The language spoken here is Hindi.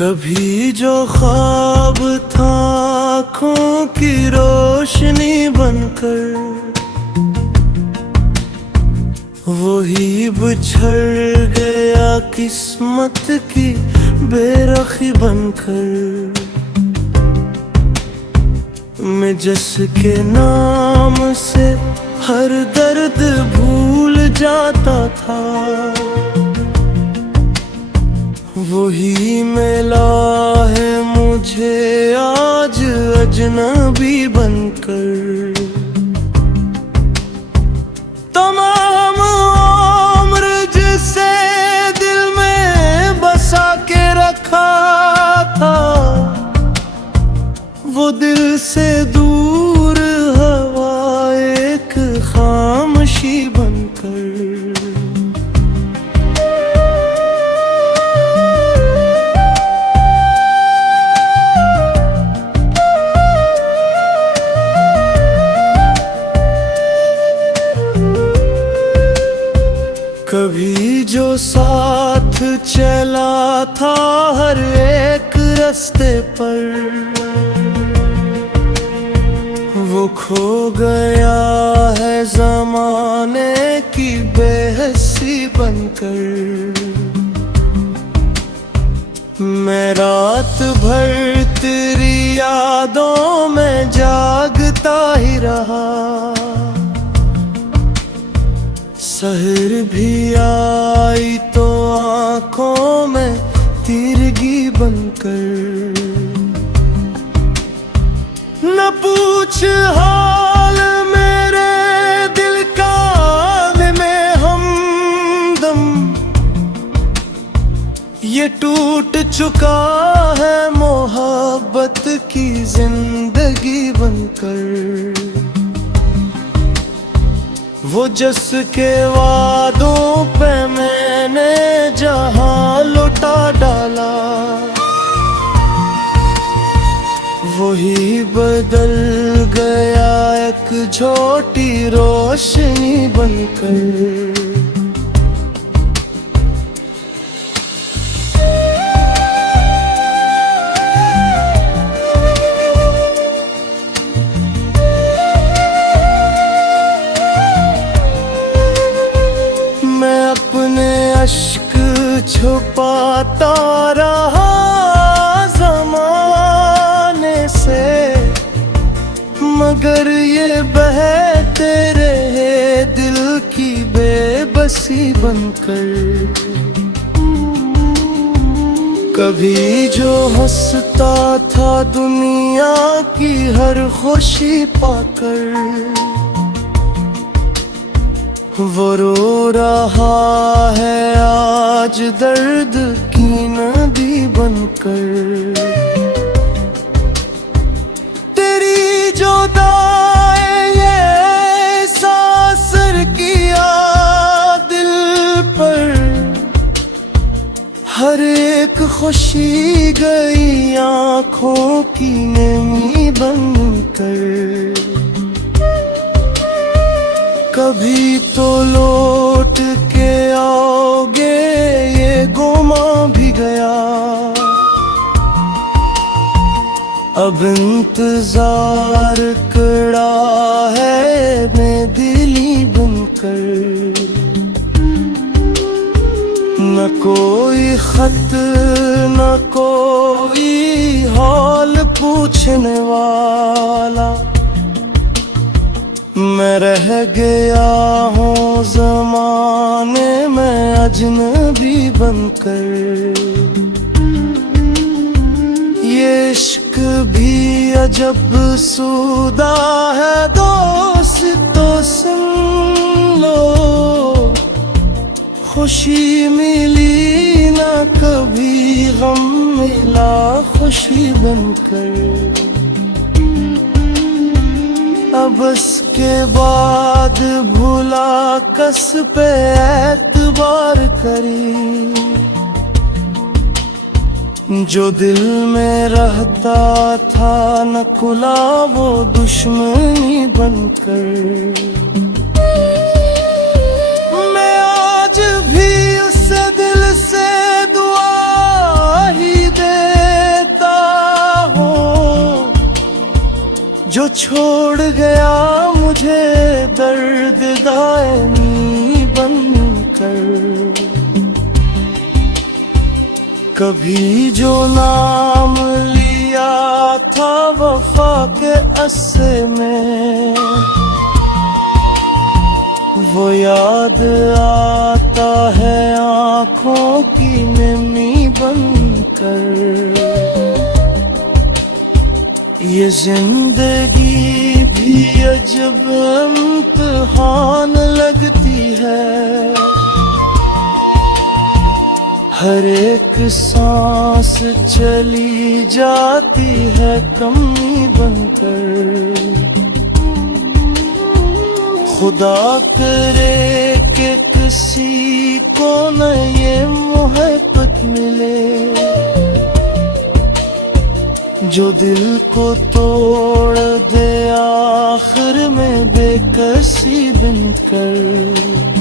कभी जो ख्वाब था आँखों की रोशनी बनकर, वही बिछड़ गया किस्मत की बेरखी बनकर। मैं जिसके नाम से हर दर्द भूल जाता था, वही मिला है मुझे आज अजनबी बनकर। तमाम उम्र जिसे दिल में बसा के रखा था, वो दिल से दूर हवा एक खामोशी बनकर। कभी जो साथ चला था हर एक रास्ते पर, वो खो गया है ज़माने की बेहसी बनकर। मैं रात भर तेरी यादों में जागता ही रहा, सहर भी आई तो आँखों में तिरगी बनकर। न पूछ हाल मेरे दिल का में हमदम, ये टूट चुका है मोहब्बत की जिंदगी बनकर। वो जिसके वादों पे मैंने जहां लुटा डाला, वही बदल गया एक छोटी रोशनी बनकर। अश्क छुपाता रहा ज़माने से, मगर ये बहते रहे दिल की बेबसी बनकर। कभी जो हंसता था दुनिया की हर खुशी पाकर, वो रो रहा है आज दर्द की नदी बनकर। तेरी जुदाई ये सासर किया दिल पर, हर एक खुशी गई आँखों की नमी बनकर। कभी तो लौट के आओगे ये गुमा भी गया, अब इंतजार कड़ा है मैं दिली बनकर। न कोई खत न कोई हाल पूछने वाला, मैं रह गया हूँ ज़माने में अजनबी बनकर। ये इश्क भी अजब सूदा है दोस्तों सुन लो, खुशी मिली ना कभी गम मिला खुशी बनकर। अब इसके बाद भूला कस पे एतबार करी, जो दिल में रहता था न कुला वो दुश्मनी बनकर। मैं आज भी उस दिल से दुआ ही दे छोड़ गया मुझे दर्द दायमी बनकर। कभी जो नाम लिया था वफा के अस्से में, वो याद आता है आँखों की नमी बनकर। ये जिंदगी भी अजब इम्तिहान लगती है, हर एक सांस चली जाती है कमी बनकर। खुदा करे कि किसी को न ये मोहब्बत मिले, जो दिल को तोड़ दे आखिर में बेकसी बनकर।